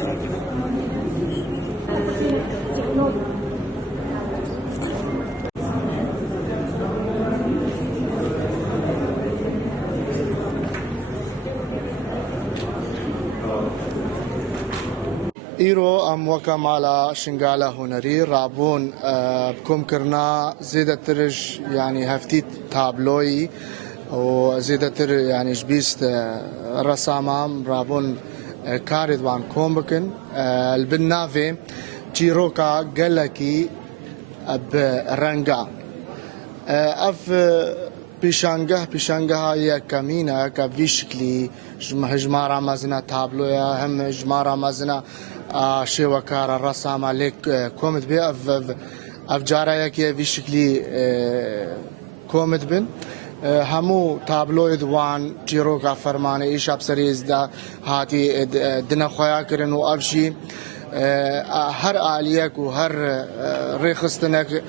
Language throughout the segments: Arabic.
إيرو أم وكم على شنغالة هنري رابون بكم كرنا زيادة ترج يعني هفتيت تابلوي وزيادة تر يعني جبيست رسامة رابون كارد وان كومبكن البنافي تيروكا قلكي برنجا اف بيشانجه هي كمينة كفيشكلي جمارة مزنا تابلويا هم جمارة مزنا شوكار الرسامة لك كومت بي اف جارة كي فيشكلي كومت بن همو تابلوي دوان جيروكا فرمانه ايش ابسريز دا هاتي دنا خويا كرن وافشي هر آليك وهر ريخستنك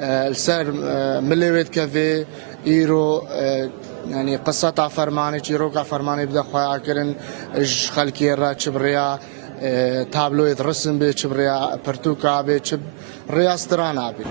السر مليوت كافي إيرو يعني قصة فرمانه جيروكا فرمانه بدا خويا كرن اج خلكي را تشبريا تابلوي رسم بي تشبريا برتوكا بي تشب رياسترانا بي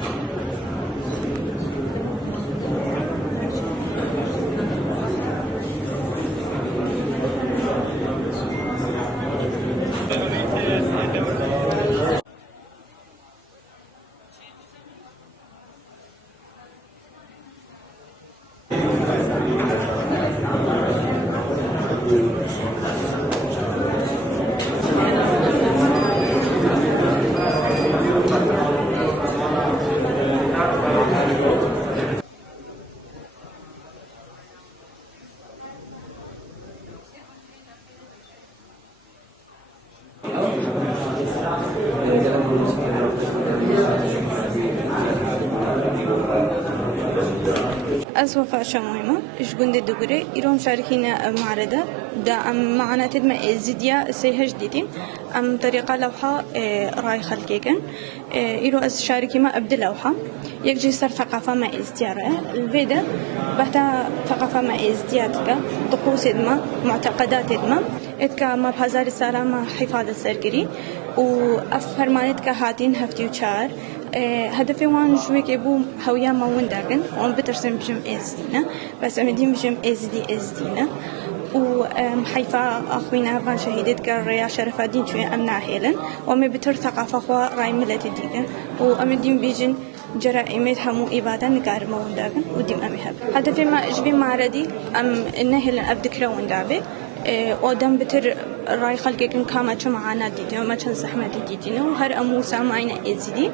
از وفاء شمويمة إيش جند دغري إيرو مشاركين معرضة دا أم معنا تدم إزديا سيهج ديتين أم طريقة لوحة راي خلقيكن إيرو از شاركي ما أبدي لوحة يكجي صار ثقافة ما إزديارة الفيدا بحتا ثقافة ما إزدياتك طقوس إدما معتقدات إدما إتكا ما بهزار السلامة حفاظة سرقري وأفرمانتك هاتين هفتي وشار هدفي وان شوي كيبو هويا ما ونداغن وان بترسم بجم ازدينا بس امدين بجم ازدينا وحيفا اخوينا فان شهيدت كالريا شرف الدين شوي امنا هيلن وامي بتر ثقافة خوا راي ملتي ديغن وامدين بيجن جرائمت همو إبادة نقار ما ونداغن وديم امي هب هدفي ما اجبي معرضي ام انه هيلن ابدكرا وندابي ودم بتر راي خلقكن كما معانا ديدي وما كان زحمة ديدينا وهر امو سامعين ازدي